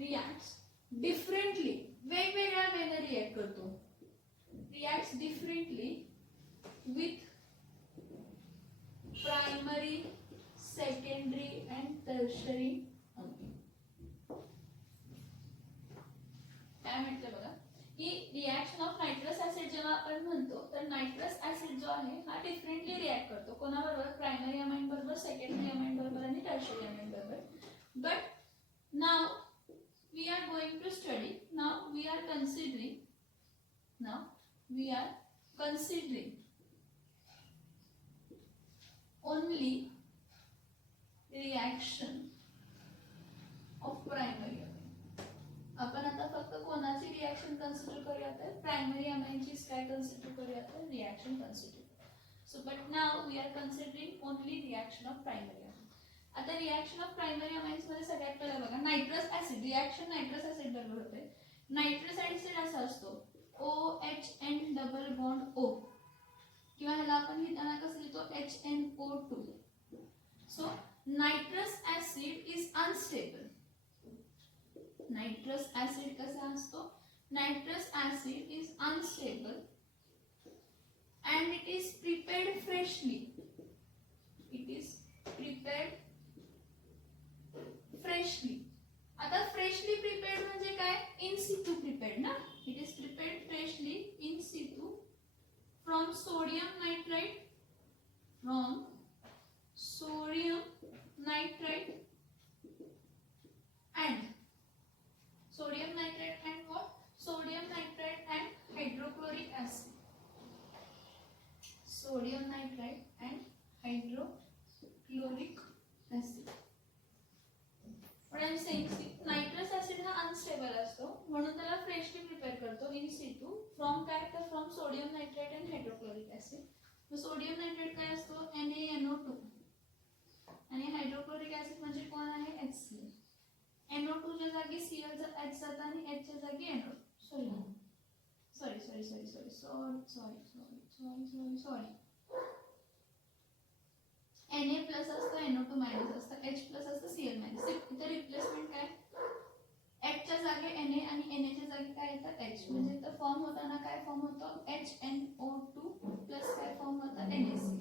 reacts differently, वेगवेगळ्या वेने रिॲक्ट करतो. Reacts differently with primary, secondary and tertiary amine. काय म्हटलं बघा की रिॲक्शन ऑफ नायट्रस ऍसिड जेव्हा आपण म्हणतो तर नायट्रस ऍसिड जो आहे हा डिफरंटली रिॲक्ट करतो. कोणाबरोबर, प्रायमरी अमाइन बरोबर, सेकंडरी अमाइन बरोबर आणि टर्शरी अमाइन बरोबर. But now we are going to study, now we are considering only reaction of primary amine. आपण आता फक्त कोणाची रिॲक्शन कन्सिडर करूया तर प्रायमरी अमाइनची काय कन्सिडर करूया तर reaction consider. So but now we are considering only reaction of primary amine. आता रिॲक्शन ऑफ प्रायमरी अमाइन्स मध्ये सगळ्यात पहिला बघा, nitrous acid, reaction nitrous acid बरोबर होते. नायट्रस ऍसिड असा असतो OHN डबल बॉन्ड O, किंवा ह्याला आपण लिहिताना कसं लिहितो, HNO2. So nitrous acid is unstable. Nitrous acid कसा असतो, nitrous acid is unstable and it is prepared freshly. It is prepared freshly. आता फ्रेशली प्रिपेअर्ड म्हणजे काय, इन सितू प्रिपेअर्ड ना. It is prepared freshly in situ from sodium nitrite, from sodium nitrite and sodium nitrate and what, sodium nitrate and hydrochloric acid. Sodium nitrate and hydrochloric acid. What I am saying, nitrous acid हा अनस्टेबल असतो म्हणून त्याला फ्रेशली प्रिपेअर करतो इन सितू फ्रॉम काय तर from sodium nitrate and hydrochloric acid. मग सोडियम नायट्रेट काय असतो, NaNO2 आणि हायड्रोक्लोरिक ऍसिड म्हणजे कोण आहे, HCl. NO2 च्या जागी Cl चा H जाता आणि H च्या जागी NO2. सॉरी Na प्लस असतं, NO2 मायनस असतं, H प्लस असतं, Cl मायनस. इथे रिप्लेसमेंट काय, H च्या जागी Na आणि Na च्या जागी काय येतं, H. म्हणजे इथं फॉर्म होताना काय फॉर्म होतं, HNO2 प्लस काय फॉर्म होतं, NaCl.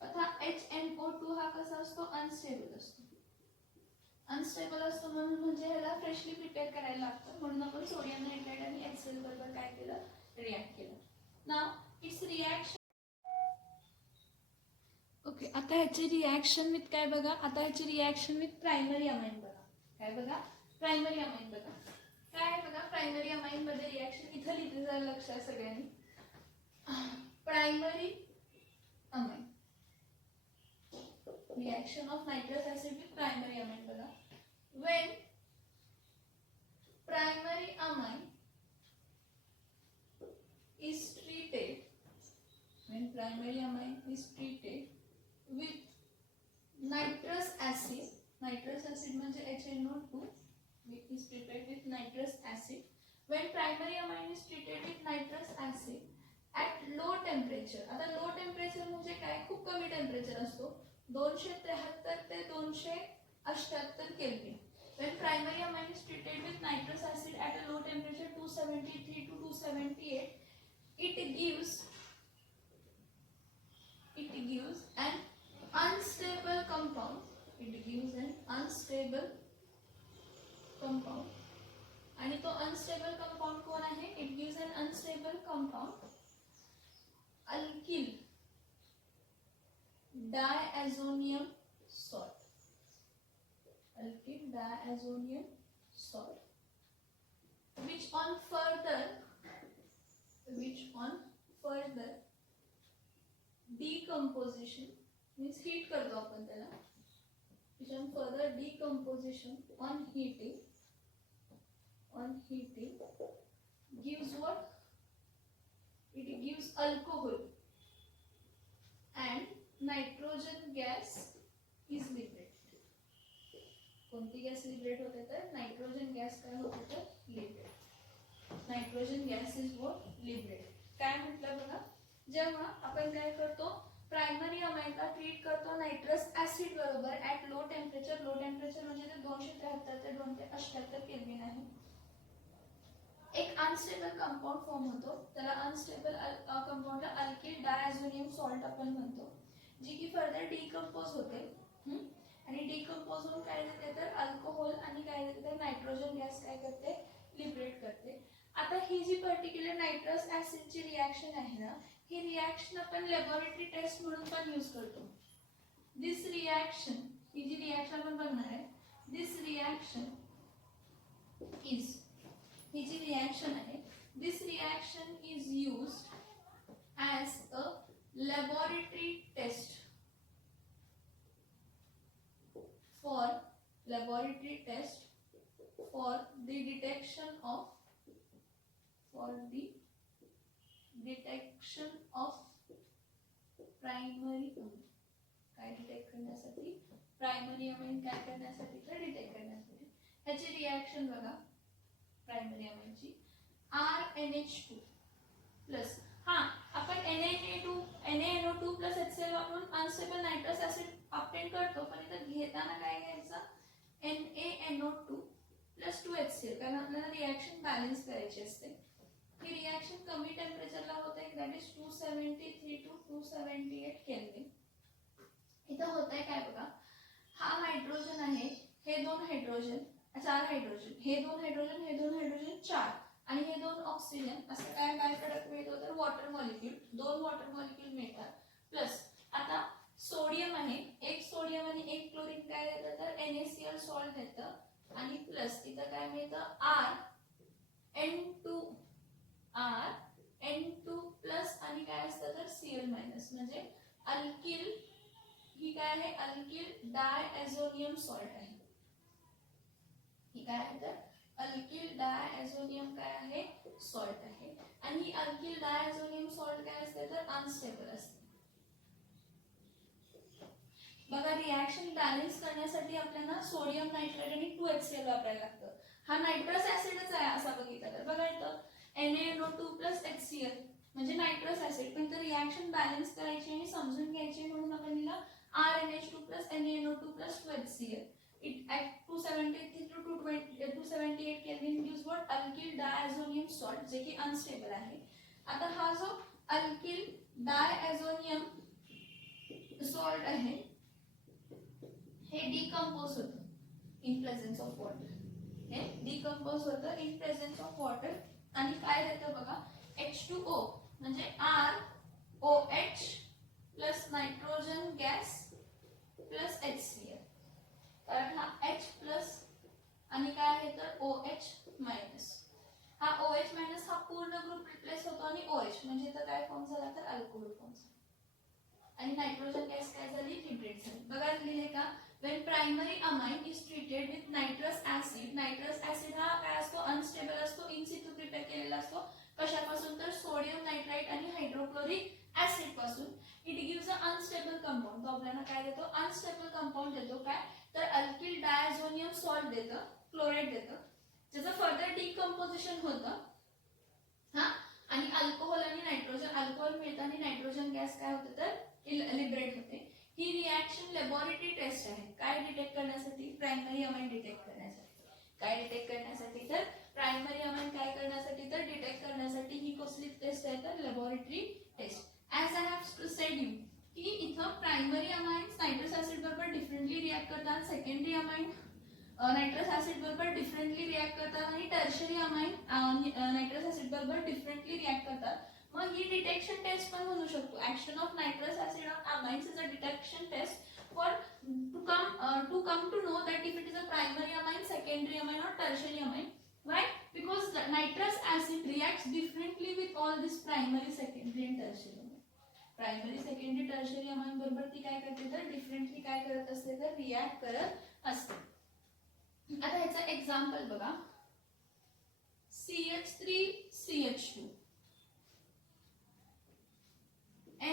आता HNO2 हा कसा असतो, अनस्टेबल असतो. अनस्टेबल असतो म्हणून म्हणजे ह्याला फ्रेशली प्रिपेअर करायला लागतं, म्हणून आपण सोडियम नायट्रेट आणि HCl बरोबर काय केलं, रिॲक्ट केलं. नाव इट्स रिॲक्शन. ओके, आता ह्याची रिॲक्शन विथ काय बघा, आता ह्याची रिॲक्शन विथ प्रायमरी अमाइन बघा. काय बघा, प्रायमरी अमाइन बघा. काय बघा, प्रायमरी अमाइन मध्ये रिॲक्शन इथं लिहिते जरा लक्षात सगळ्यांनी. Primary amine, reaction of nitrous acid with primary amine बघा. When primary amine is treated, when primary amine is treated with nitrous acid म्हणजे HNO2, which is prepared with nitrous acid. When primary amine is treated with nitrous acid at low temperature. आता लो टेम्परेचर म्हणजे काय, खूप कमी टेम्परेचर असतो, 273 ते 278 kelvin. When primary amine is treated with nitrous acid at a low temperature 273 to 278, it gives an unstable compound. It gives an unstable compound. आणि तो अनस्टेबल कंपाऊंड कोण आहे, it gives an unstable compound alkyl diazonium salt. diazonium salt, which on further decomposition means heat करतो आपण त्याला, which on further decomposition on heating gives what? It gives alcohol and nitrogen gas is liberated. कोणती गॅस लिबरेट होते तर नायट्रोजन गॅस काय होते तर liberate. Nitrogen gas is what liberate. काय म्हटलं बघा, जेव्हा आपण काय करतो प्रायमरी अमाइनला ट्रीट करतो नायट्रस ऍसिड बरोबर ऍट लो टेम्परेचर म्हणजे ते 273 ते 278 केल्विन आहे. एक अनस्टेबल कंपाऊंड फॉर्म होतो, त्याला अनस्टेबल कंपाऊंडला अल्किल डायझोनियम सॉल्ट आपण म्हणतो, जी की फर्दर डिकंपोज होते आणि डिकंपोज होऊन काय देते तर अल्कोहोल आणि काय देते तर नायट्रोजन गॅस काय करते लिबरेट करते. आता ही जी पर्टिक्युलर नायट्रस ऍसिडची रिएक्शन आहे ना, ही रिएक्शन आपण लॅबोरेटरी टेस्ट म्हणून पण यूज करतो. दिस रिएक्शन, ही जी रिएक्शन आपण बघणार आहे, दिस रिएक्शन इज, ही जी रिएक्शन आहे, this reaction is used as a laboratory test for laboratory test for the detection of primary amine. काय डिटेक्ट करण्यासाठी प्रायमरी अमाइन काय करण्यासाठी तर डिटेक्ट करण्यासाठी. ह्याची रिएक्शन बघा प्रायमरी अमाइनची RNH2 प्लस, हा आपण NaNO2 प्लस HCl वापरून अनस्टेबल नायट्रस ऍसिड ऑब्टेन करतो, पण इथं घेताना काय घ्यायचं NaNO2 प्लस 2HCl, कारण आपल्याला रिएक्शन बॅलन्स करायची असते. ही रिएक्शन कमी टेम्परेचरला होते, दॅट इज 273 टू 278 केल्विन. इथं होतंय काय बघा, हा हायड्रोजन आहे, हे 2 हायड्रोजन 4 हायड्रोजन, हे 2 हायड्रोजन 4 आणि हे 2 ऑक्सिजन, असं काय बाय प्रोडक्ट मिळतो तर वॉटर मॉलिक्यूल, 2 वॉटर मॉलिक्यूल मिळतात. प्लस आता सोडियम आहे, एक सोडियम आणि एक क्लोरीन काय देतं तर NaCl सॉल्ट देतं, आणि प्लस इथं काय मिळतं RN2 प्लस आणि काय असतं तर Cl मायनस, म्हणजे अल्किल, ही काय आहे अल्किल डायॲझोनियम सॉल्ट आहे. ही काय आहे तर अल्किल डायॲझोनियम काय आहे सॉल्ट आहे, आणि ही अल्किल डायॲझोनियम सॉल्ट काय असते तर अनस्टेबल असते. बघा रिएक्शन बॅलन्स करण्यासाठी आपल्याला सोडियम नायट्रेट आणि 2HCl वापरायला लागतं. हा नायट्रस ऍसिडच आहे असा बघितलं तर बघा इथं NaNO2 प्लस HCl म्हणजे नायट्रस ऍसिड, पण तर रिएक्शन बॅलन्स करायची आणि समजून घ्यायची म्हणून आपण लिहिलं RNH2 plus NaNO2 plus 2HCl. It at 273 to 278 Kelvin gives what alkyl diazonium salt, जे की अनस्टेबल आहे. आता हा जो अल्किल डायॲझोनियम सॉल्ट आहे, हे डिकंपोज होतं इन प्रेझेन्स ऑफ वॉटर, हे डिकंपोज होतं इन प्रेझेन्स ऑफ वॉटर, आणि काय देतं बघा H2O म्हणजे ROH plus nitrogen gas plus HCl, कारण हा H प्लस आणि काय आहे तर OH मायनस. हा OH मायनस हा पूर्ण ग्रुप रिप्लेस होतो आणि OH म्हणजे तर काय फॉर्म झाला तर अल्कोहोल फॉर्म झाला, आणि नायट्रोजन गॅस काय झाली लिबरेट झाली. बघा लिहिले का, when primary amine is treated with nitrous acid हा काय असतो अनस्टेबल असतो, इन सिटू प्रिपेअर केलेला असतो, कशापासून तर सोडियम नायट्राइट आणि हायड्रोक्लोरिक ऍसिड पासून. It gives a unstable compound, तो आपल्याला काय देतो अनस्टेबल कंपाऊंड देतो, काय तर अल्किल डायझोनियम सॉल्ट देतं, क्लोराइड देतं, ज्याचं फर्दर डिकंपोजिशन होतं हा, आणि अल्कोहोल आणि नायट्रोजन, अल्कोहोल मिळतं आणि नायट्रोजन गॅस काय होतं तर लिबरेट होते. ही रिएक्शन लॅबोरेटरी टेस्ट आहे, काय डिटेक्ट करण्यासाठी प्रायमरी अमाइन डिटेक्ट करण्यासाठी. काय डिटेक्ट करण्यासाठी तर प्रायमरी अमाइन काय करण्यासाठी तर डिटेक्ट करण्यासाठी ही कसली टेस्ट आहे तर laboratory test. As I have said you की इथं प्रायमरी अमाइन्स नायट्रस ऍसिड बरोबर डिफरंटली रिॲक्ट करतात, सेकंडरी अमाइन नायट्रस ऍसिड बरोबर डिफरंटली रिॲक्ट करतात, आणि टर्शरी अमाइन नायट्रस ऍसिड बरोबर डिफरंटली रिॲक्ट करतात. मग ही डिटेक्शन टेस्ट पण म्हणू शकतो. Action of nitrous acid on amines is a detection test for to come to know that if it is is a primary amine, secondary amine or tertiary amine. Why? Because the nitrous acid reacts differently with all this primary, secondary and tertiary amine. Primary secondary tertiary amine बरोबर ती काय करते तर डिफरंटली काय करत असते तर रिॲक्ट करत असते. आता ह्याचा एक्झाम्पल बघा. CH3CH2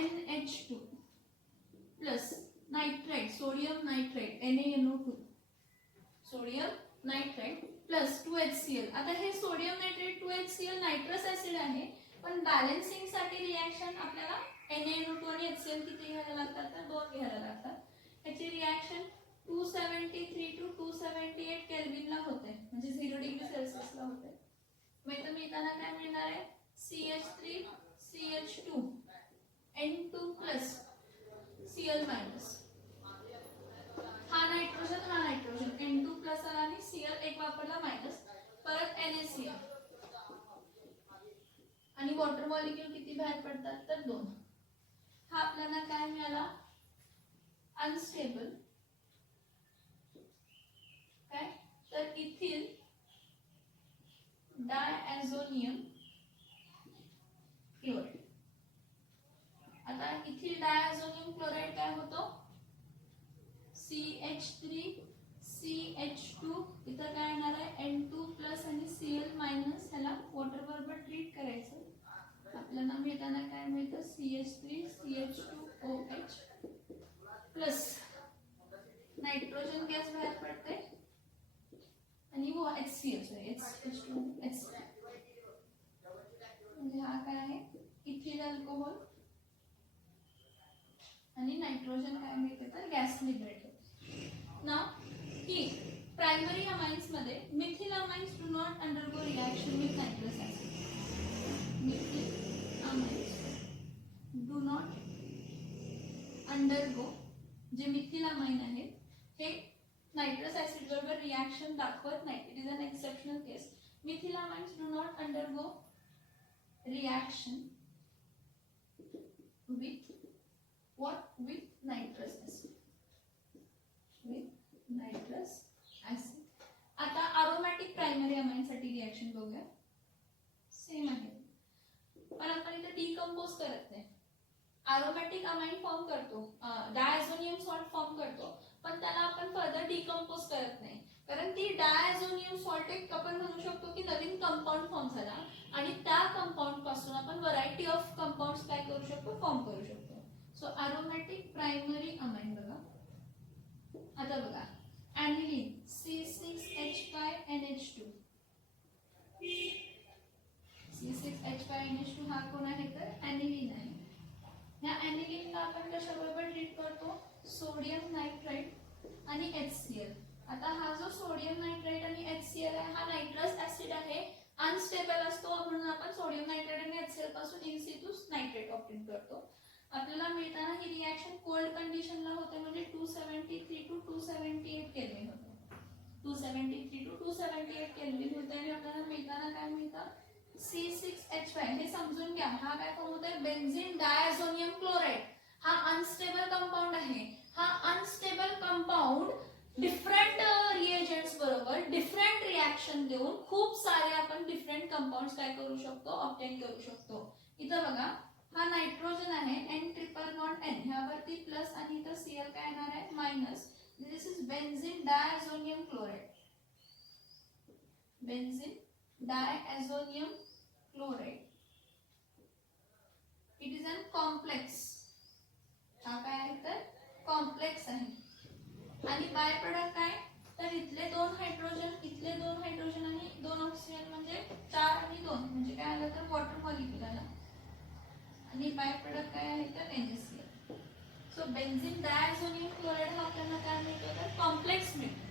NH2 plus nitrite sodium nitrite NaNO2 sodium nitrite plus 2HCl. आता हे sodium nitrite 2HCl nitrous acid आहे, पण बॅलन्सिंग साठी रिॲक्शन आपल्याला NaNO2 आणि HCl किती घ्यायला लागतात तर 2 घ्यायला लागतात. याची रिॲक्शन 273 to 278 केल्विनला होते, म्हणजे 0 डिग्री सेल्सिअसला होते. मग इथं मिळताना काय मिळणार आहे CH3CH2 N2 plus Cl minus. हा नायट्रोजन N2 प्लस आला आणि Cl एक वापरला मायनस, परत NaCl आणि वॉटर मॉलिक्यूल किती बाहेर पडतात तर 2. हा आपल्याला काय मिळाला अनस्टेबल काय तर इथिल डायॲझोनियम क्लोराइड. आता इथिल डायॲझोनियम क्लोराइड काय होतो CH3CH2 इथं काय येणार आहे N2 प्लस आणि Cl मायनस. ह्याला वॉटर बरोबर ट्रीट करायचं. आपल्याला मिळताना काय मिळतं CH3CH2OH प्लस नायट्रोजन गॅस बाहेर पडते आणि HCl H2 म्हणजे हा काय आहे इथिल अल्कोहोल आणि नायट्रोजन काय मिळते तर गॅस लिबरेट होते. नाउ ही प्रायमरी अमाइन्स मध्ये methyl amines do not undergo reaction with nitrous acid. Methyl amines do not undergo, जे मिथिल अमाइन आहे हे नाइट्रस ऍसिड बरोबर रिएक्शन दाखवत नाही. It is an exceptional case. Methyl amines do not undergo reaction with what? With nitrous acid. With nitrous acid. आता aromatic primary amine साठी रिएक्शन बघूया. सेम आहे, पण आपण इथे डिकंपोज करत नाही. aromatic amine फॉर्म करतो, डायॲझोनियम सॉल्ट फॉर्म करतो, पण त्याला आपण फर्दर डिकंपोज करत नाही, कारण ती डायॲझोनियम सॉल्ट एक आपण म्हणू शकतो की नवीन कंपाऊंड फॉर्म झाला आणि त्या कंपाऊंड पासून आपण व्हरायटी ऑफ कंपाऊंड्स काय करू शकतो फॉर्म करू शकतो. सो aromatic primary amine बघा. आता बघा aniline C6H5NH2 C6H5NH2 हा कोण आहे तर aniline आहे. या aniline ला आपण कशाबरोबर ट्रीट करतो सोडियम नाइट्राइट आणि HCl. आता हा जो सोडियम नाइट्राइट आणि HCl आहे हा नाइट्रस ऍसिड आहे, अनस्टेबल असतो, म्हणून आपण सोडियम नाइट्राइट आणि HCl पासून इन सिटू नाइट्रेट ऑब्टेन करतो. आपल्याला मिळताना ही रिएक्शन कोल्ड कंडिशनला होते, म्हणजे 273 to 278 केल्विन होते. 273 to 278 केल्विन होते आणि आपल्याला मिळताना काय मिळतं C6H5. हे समजून घ्या, हा काय फॉर्म होतोय बेन्झीन डायॲझोनियम क्लोराइड. हा अनस्टेबल कंपाऊंड आहे. हा अनस्टेबल कंपाऊंड डिफरंट रिएजंट्स बरोबर डिफरंट रिएक्शन देऊन खूप सारे आपण डिफरंट कंपाऊंड्स काय करू शकतो ऑब्टेन करू शकतो. इथं बघा हा नायट्रोजन आहे N ट्रिपल बॉन्ड N, ह्यावरती प्लस आणि इथं Cl काय येणार आहे minus. This is benzene diazonium chloride. Benzene diazonium chloride. It is an complex. हा काय आहे तर कॉम्प्लेक्स आहे. आणि बाय प्रोडक्ट काय तर इथले 2 हायड्रोजन इथले 2 हायड्रोजन आणि 2 ऑक्सिजन म्हणजे 4 आणि 2 म्हणजे काय आलं तर वॉटर मॉलिक्यूल आला. आणि बाय प्रोडक्ट काय आहे तर NaCl. So benzene diazonium chloride हा आपल्याला काय मिळतो तर कॉम्प्लेक्स मिळतो.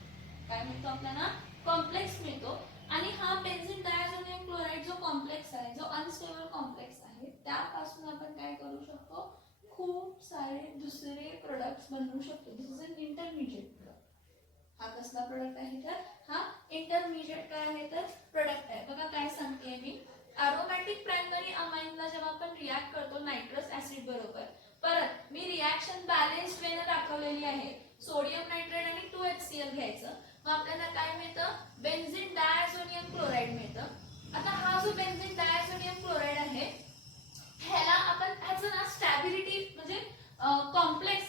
काय मिळतो आपल्याला कॉम्प्लेक्स मिळतो. आणि हा बेन्झीन डायॲझोनियम क्लोराइड जो कॉम्प्लेक्स आहे, जो अनस्टेबल कॉम्प्लेक्स आहे, त्यापासून आपण काय करू शकतो खूप सारे दुसरे प्रोडक्ट्स बनवू शकतो. दिस इज अन इंटरमिजिएट प्रोडक्ट. हा कसला प्रोडक्ट आहे तर हा इंटरमिजिएट काय आहे तर प्रोडक्ट आहे. बघा काय सांगते मी, aromatic प्रायमरी अमाइनला जेव्हा आपण रिॲक्ट करतो नाइट्रस ऍसिड बरोबर, परत मी रिॲक्शन बॅलन्स्ड वेने दाखवलेली आहे. सोडियम नाइट्रेट आणि 2HCl घ्यायचं. मग आपल्याला काय मिळतं, बेन्झीन डायझोनियम क्लोराईड मिळतं. आता हा जो बेन्झीन डायझोनियम क्लोराईड आहे ह्याला आपण ह्याचं ना स्टॅबिलिटी म्हणजे कॉम्प्लेक्स,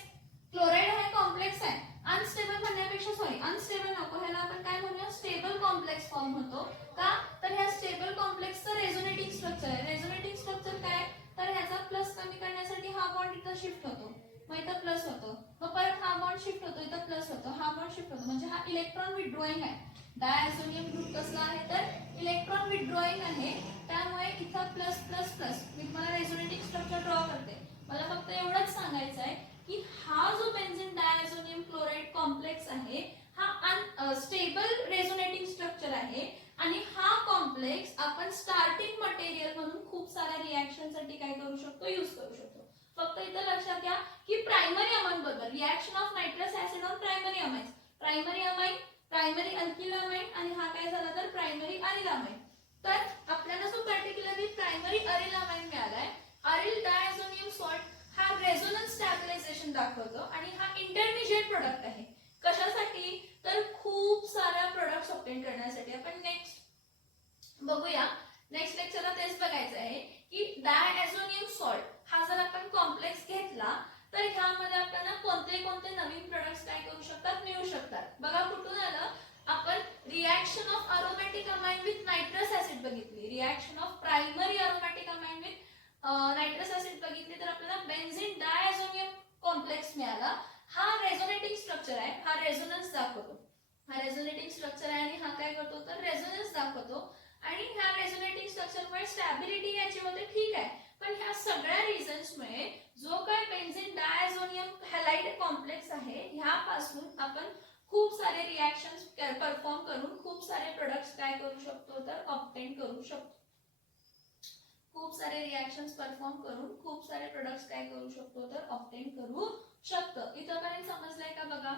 क्लोराईड हा कॉम्प्लेक्स आहे, अनस्टेबल म्हणण्यापेक्षा सॉरी अनस्टेबल नको, ह्याला आपण काय म्हणूया स्टेबल कॉम्प्लेक्स फॉर्म होतो. का तर ह्या स्टेबल कॉम्प्लेक्सचं रेझोनेटिंग स्ट्रक्चर आहे. रेझोनेटिंग स्ट्रक्चर काय, तर ह्याचा प्लस कमी करण्यासाठी हा बॉन्ड इथं शिफ्ट होतो, मग इथं प्लस होतो, मग परत हा बॉन्ड शिफ्ट होतो, इथं प्लस होतो, हा बॉन्ड शिफ्ट होतो, म्हणजे हा इलेक्ट्रॉन विथड्रॉइंग आहे. डायझोनियम ग्रुप कसला आहे तर इलेक्ट्रॉन विथड्रॉइंग आहे, त्यामुळे इथं प्लस प्लस प्लस. मी तुम्हाला रेझोनेटिंग स्ट्रक्चर ड्रॉ करते. मला फक्त एवढंच सांगायचं आहे की हा जो बेन्झीन डायझोनियम क्लोराईड कॉम्प्लेक्स आहे हा अनस्टेबल रेझोनेटिंग स्ट्रक्चर आहे आणि हा कॉम्प्लेक्स आपण स्टार्टिंग मटेरियल म्हणून खूप साऱ्या रिएक्शन साठी काय करू शकतो, यूज करू शकतो. फक्त इथं लक्षात घ्या की प्रायमरी अमाइन बद्दल, reaction of nitrous acid on primary amine, primary amine, primary alkyl amine आणि हा काय झाला तर प्रायमरी अरिल अमाइन. तर आपल्याला जो पर्टिक्युलरली प्रायमरी अरिल अमाइन मिळालाय, अरिल डायझोनियम सॉल्ट, हा रेझोनन्स स्टॅबिलायझेशन दाखवतो आणि हा इंटरमिजिएट प्रोडक्ट आहे. कशासाठी तर खूप साऱ्या प्रोडक्ट्स ऑब्टेन करण्यासाठी. आपण नेक्स्ट बघूया, नेक्स्ट लेक्चरला तेच बघायचं आहे की डायझोनियम सॉल्ट हा जर आपण कॉम्प्लेक्स घेतला तर ह्यामध्ये आपल्याला कोणते कोणते नवीन प्रोडक्ट्स काय करू शकतात, मिळू शकतात. बघा कुठून आलं, आपण reaction of aromatic amine with nitrous acid बघितली, reaction of primary aromatic amine with nitrous acid बघितली, तर आपल्याला बेन्झीन डायझोनियम कॉम्प्लेक्स मिळाला. हा रेझोनेटिंग स्ट्रक्चर आहे, हा रेझोनन्स दाखवतो, हा रेझोनेटिंग स्ट्रक्चर आहे आणि हा काय करतो तर रेझोनन्स दाखवतो. आणि ह्या रेझोनेटिंग स्ट्रक्चरमुळे स्टॅबिलिटी याची होते, ठीक आहे, पण ह्या सगळ्या रिझन्समुळे जो काय बेन्झीन डायझोनियम हॅलाइड कॉम्प्लेक्स आहे ह्यापासून आपण खूप सारे रिएक्शन्स परफॉर्म करून खूप सारे प्रोडक्ट्स काय करू शकतो तर ऑब्टेन करू शकतो. खूप सारे रिएक्शन्स परफॉर्म करून खूप सारे प्रोडक्ट्स काय करू शकतो तर ऑब्टेन करू शकतो. इथपर्यंत समजलंय का बघा.